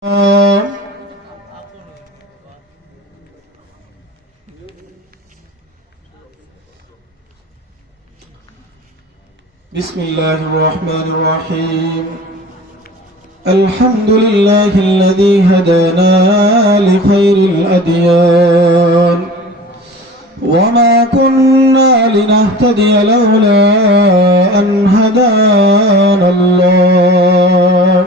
بسم الله الرحمن الرحيم. الحمد لله الذي هدانا لخير الأديان وما كنا لنهتدي لولا أن هدانا الله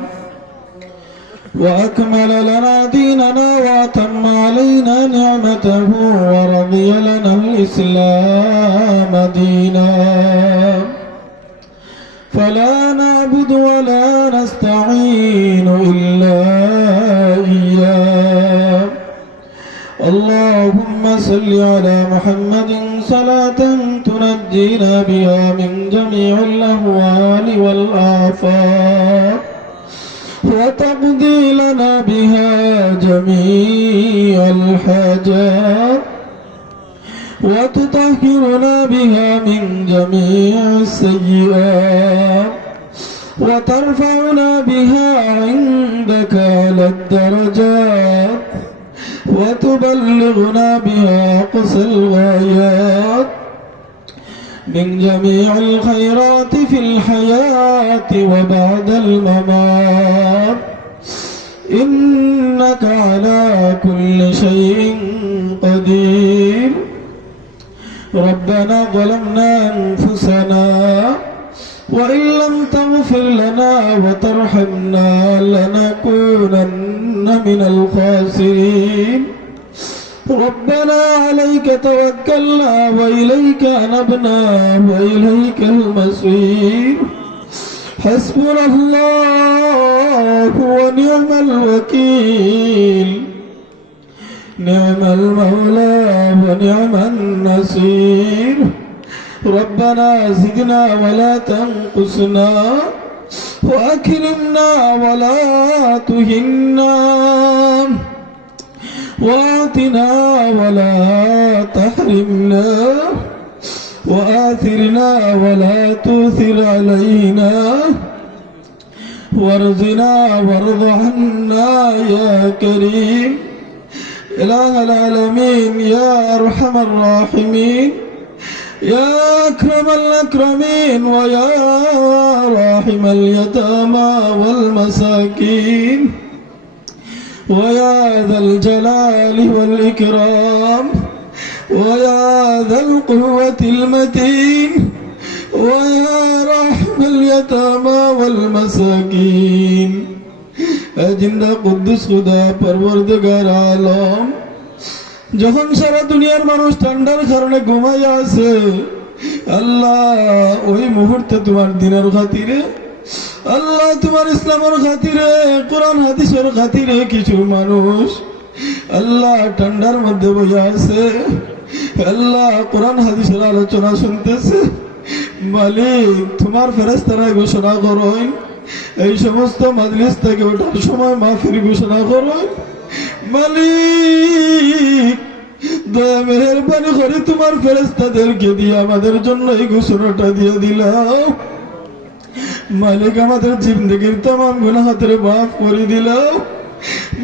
وأكمل لنا ديننا وأتم علينا نعمته ورضي لنا الإسلام دينا فلا نعبد ولا نستعين إلا إياه. اللهم صل على محمد صلاة تنجينا بها من جميع الأهوال والآفات وتقضي لنا بها جميع الحاجات وتطهرنا بها من جميع السيئات وترفعنا بها عندك على الدرجات وتبلغنا بها أقصى الغايات من جميع الخيرات في الحياة وبعد الممات إنك على كل شيء قدير. ربنا ظلمنا أنفسنا وإن لم تغفر لنا وترحمنا لنكونن من الخاسرين. ربنا عليك توكلنا وإليك أنبنا وإليك المصير. حسبنا الله ونعم الوكيل نعم المولى ونعم النصير. ربنا زدنا ولا تنقصنا وأكرمنا ولا تهنا وآتنا ولا تحرمنا وآثرنا ولا تؤثر علينا وارزنا وارض عنا يا كريم. إله العالمين يا أرحم الراحمين يا أكرم الأكرمين ويا راحم اليتامى والمساكين ويا ذا الجلال والإكرام ويا ذا القوة المتين ويا راحم اليتامى والمساكين. জিন্দা কুদ্দুস খুদা পরবর্তীগার আলম, যখন সারা দুনিয়ার মানুষ ঠান্ডার কারণে ঘুমাইয়া আছে, আল্লাহ ওই মুহূর্তে তোমার দিনের খাতিরে, আল্লাহ তোমার ইসলামের খাতিরে, কোরআন হাদিসের খাতিরে কিছু মানুষ আল্লাহ ঠান্ডার মধ্যে বসে আছে, আল্লাহ কোরআন হাদিসের আলোচনা শুনতেছে। মালিক তোমার ফেরেশতারা ঘোষণা করেন এই সমস্ত মাজলিস থেকে ওঠার সময় মাফির ঘোষণা করেন। মালিক দয়া মেহেরবানি করে তোমার ফেরেশতাদেরকে দিয়ে আমাদের জন্য এই ঘোষণাটা দিয়ে দিলাও। মালিক আমাদের জিন্দেগির तमाम গুনাহকে মাফ করে দিলাও।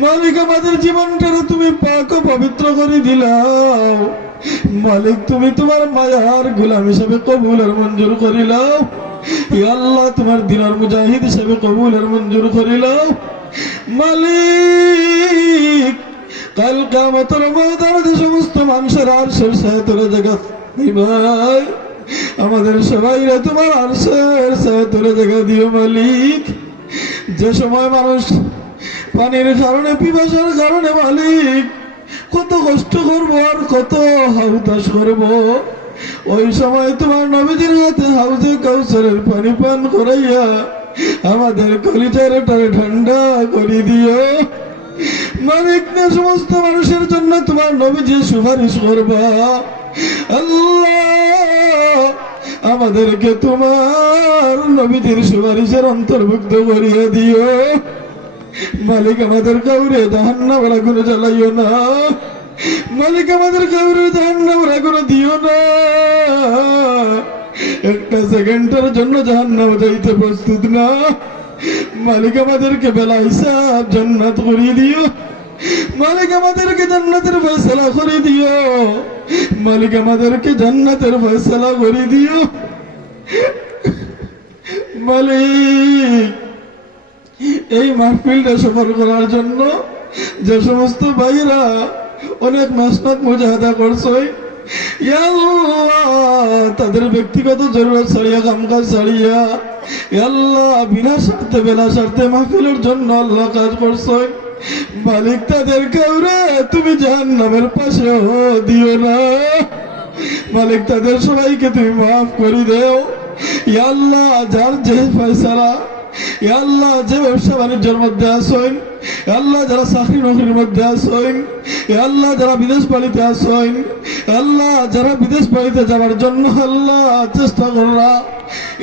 মালিক আমাদের জীবনটাকে তুমি পাক ও পবিত্র করে দিলাও। মালিক তুমি তোমার মায়ার গোলাম হিসেবে কবুল আর মঞ্জুর করিলাও। ইয়া আল্লাহ তোমার দিনের মুজাহিদ হিসেবে কবুল আর মঞ্জুর করিলাও। মালিক কাল কিয়ামতের ময়দানে যে সমস্ত মানুষের আরশের ছায়া তলে জায়গা দিবাই, আমাদের সবাইরা তোমার আরশের ছায়া তলে জায়গা দিও। মালিক যে সময় মানুষ পানির কারণে পিপাসার কারণে মালিক কত কষ্ট করবো আর কত হাউতাস করবো, ওই সময় তোমার নবীজির হাতে হাউজে কাউসারের পানি পান করাইয়া আমাদের কলিজাটারে ঠান্ডা করে দিও। মালিক না সমস্ত মানুষের জন্য তোমার নবীজি সুপারিশ করবা। আল্লাহ আমাদেরকে তোমার নবীজির সুপারিশের অন্তর্ভুক্ত করিয়ে দিও। মালিক আমাদের কাউরে জাহান্নামের আগুনে জ্বালাইও না। মালিক আমাদের কাউরে জাহান্নামের আগুনে দিও না। একটা সেকেন্ডের জন্য জাহান্নামে যাইতে প্রস্তুত না। মালিক আমাদেরকে বেলা হিসাব জান্নাত করে দিও। মালিক আমাদেরকে জান্নাতের ফয়সালা করে দিও। মালিক আমাদেরকে জান্নাতের ফয়সালা করে দিও। মালিক এই মাহফিলটা সফল করার জন্য যে সমস্ত ভাইরা অনেক মেহনত মুজাহাদা করছে, ইয়া আল্লাহ তাদের ব্যক্তিগত জরুরত ছাড়িয়া কামকাজ ছাড়িয়া ইয়া আল্লাহ বিনা স্বার্থে বেলা স্বার্থে মাহফিলের জন্য আল্লাহ কাজ করছে, মালিক তাদের কাউরে তুমি জাহান্নামের পাশে দিও না। মালিক তাদের সবাইকে তুমি মাফ করে দেও। ইয়া আল্লাহ যার যে ফয়সালা, ইয়া আল্লাহ যে ব্যবসা বাণিজ্যের মধ্যে আসেন, ইয়া আল্লাহ যারা চাকরি নকরির মধ্যে আসেন, ইয়া আল্লাহ যারা বিদেশ বাড়িতে আসেন, আল্লাহ যারা বিদেশ বাড়িতে যাওয়ার জন্য আল্লাহ চেষ্টা কররা,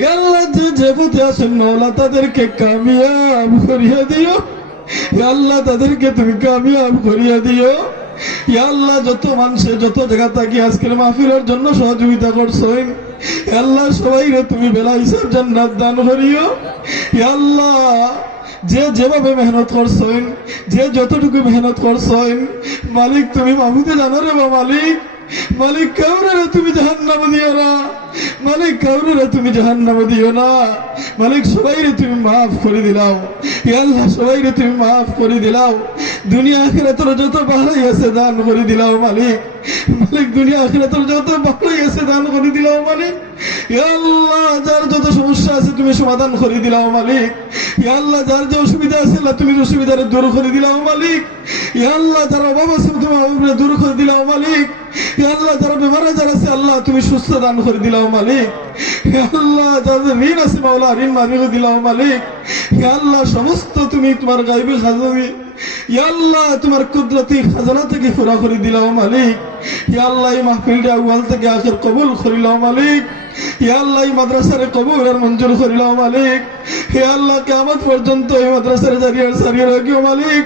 ইয়া আল্লাহ যে পথে আসেন আল্লাহ তাদেরকে কামিয়াব করিয়া দিও। ইয়া আল্লাহ তাদেরকে তুমি কামিয়াব করিয়া দিও। ইয়া আল্লাহ যত মানুষে যত জায়গা থাকি আজকের মাহফিলের জন্য সহযোগিতা করছেন, ইয়া আল্লাহ সবাইরে তুমি বেলা হিসাব জান্নাত দান করিও। ইয়া আল্লাহ যে যেভাবে মেহনত করছেন, যে যতটুকু মেহনত করছেন, মালিক তুমি মাহমুদে জানো রে বা মালিক। মালিক কাউরে তুমি জাহান্নাম দিও না। মালিক কাউরে তুমি জাহান্নাম দিও না। মালিক সবাইরে তুমি মাফ করে দিলাও। ইয়া আল্লাহ সবাইরে তুমি মাফ করে দিলাও। দুনিয়া আখিরাতের যত ভালোই আছে দান করে দিলাও মালিক। মালিক দুনিয়া আখিরাতের যত ভালোই আছে দান করে দিলাও মালিক। ইয়া আল্লাহ যার যত সমস্যা আছে তুমি সমাধান করে দিলাও মালিক। ইয়া আল্লাহ যার যে অসুবিধা আছে আল্লাহ তুমি অসুবিধারে দূর করে দিলাও মালিক। ইয়া আল্লাহ যার অভাব আছে তুমি অভাবরে দূর করে দিলাও মালিক। ইয়া আল্লাহ যারা বেমার আজার আছে আল্লাহ তুমি সুস্থ দান করে দিলাও মালিক। ইয়া আল্লাহ যাদের ঋণ আছে মাওলা ঋণ মাফ দিলাও মালিক। ইয়া আল্লাহ সমস্ত তুমি তোমার গায়বী খাজানা, ইয়া আল্লাহ তোমার কুদরতি খাজানা থেকে পুরা করে দিলাও মালিক। ইয়া আল্লাহ এই মাহফিলটা আউয়াল থেকে আখির কবুল করিলাও মালিক। ইয়া আল্লাহ এই মাদ্রাসার কবুল আর মঞ্জুর করিলাও মালিক। ইয়া আল্লাহ কিয়ামত পর্যন্ত এই মাদ্রাসার জারিয়ার সারিয়ে রাখিও মালিক।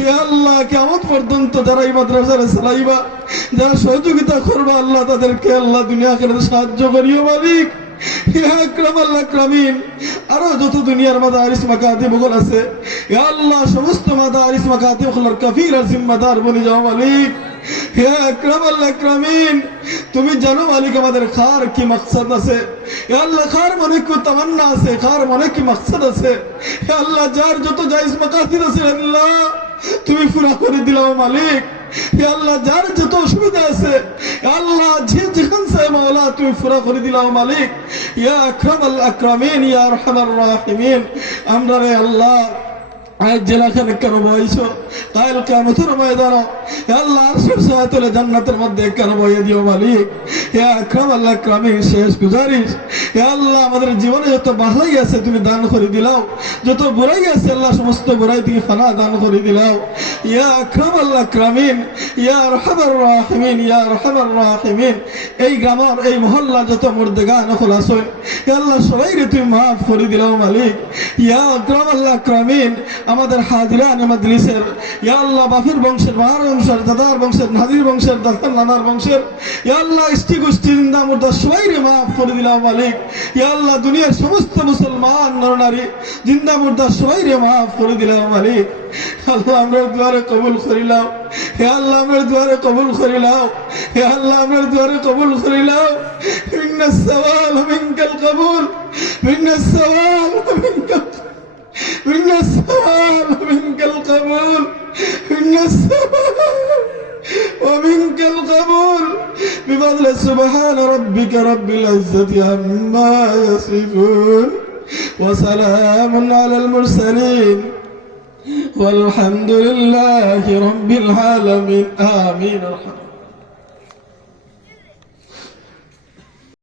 ইয়া আল্লাহ কিয়ামত পর্যন্ত যারা এই মাদ্রাসার চালাইবা, যারা সহযোগিতা করবা আল্লাহ তাদেরকে আল্লাহ দুনিয়া আখিরাতে সাহায্য করিও মালিক। ইয়া আকরামাল আকরামিন আরো যত দুনিয়ার মাদারিস মাকাতিব গুলো আছে ইয়া আল্লাহ সমস্ত মাদারিস মাকাতিব গুলোর কাফিল আর জিম্মাদার বনে যাও মালিক। ইয়া আকরামাল আকরামিন তুমি জানো মালিক আমাদের খার কি মাকসাদ আছে। ইয়া আল্লাহ খার মনে কি তামান্না আছে, খার মনে কি মাকসাদ আছে। ইয়া আল্লাহ যার যত জায়েজ মাকাসিদ আছে আল্লাহ তুমি পুরা করে দিলাও মালিক। ইয়া আল্লাহ যার যত অসুবিধা আছে আল্লাহ যে যেখান চাই মাওলা তুমি পুরা করে দিলাও মালিক। ইয়া আকরামাল আকরামিন ইয়া আরহামার রাহিমিন আমরা রে আল্লাহ আজ জেলাখানে কেন বইছো কাল কিয়ামতের ময়দানে আল্লাহ আরশের ছায়াতলে জান্নাতের মধ্যে কেন বইয়ে দিও মালিক। ইয়া আকরামাল আকরামিন শেষ গুজারিশ ইয়া আল্লাহ আমাদের জীবনে যত ভালোই আছে তুমি দান করে দিলাও, যত বুরাই আছে আল্লাহ সমস্ত বুরাই থেকে ফানা দান করে দিলাও। ইয়া আকরামাল আকরামিন ইয়া আরহামার রাহিমিন ইয়া আরহামার রাহিমিন এই গ্রামের এই মহল্লা যত মুর্দেগান হল আছে ইয়া আল্লাহ সবাইকে তুমি মাফ করে দিলাও মালিক। ইয়া আকরামাল আকরামিন আমাদের হাজিরান মাজলিসের ইয়া আল্লাহ বাফির বংশের মার বংশের দাদার বংশের নাদির বংশের দাদার নানার বংশের ইয়া আল্লাহ ইষ্টি গোষ্ঠী জিন্দা মুর্দা সবাইকে মাফ করে দিলাও মালিক। ইয়া আল্লাহ দুনিয়ার সমস্ত মুসলমান নরনারী জিন্দা মুর্দা সবাইকে মাফ করে দিলাও মালিক। আল্লাহ আমরা দুয়ারে কবুল করিলাও। হে আল্লাহ আমরা দুয়ারে কবুল করিলাও। হে আল্লাহ আমরা দুয়ারে কবুল করিলাও। ইন্নাস সাওয়াল মিনকাল কবুল, ইন্নাস সাওয়াল মিনকাল إن السوال منك القبول، إن السوال ومنك القبول بفضل سبحان ربك رب العزة عما يصفون وسلام على المرسلين والحمد لله رب العالمين آمين.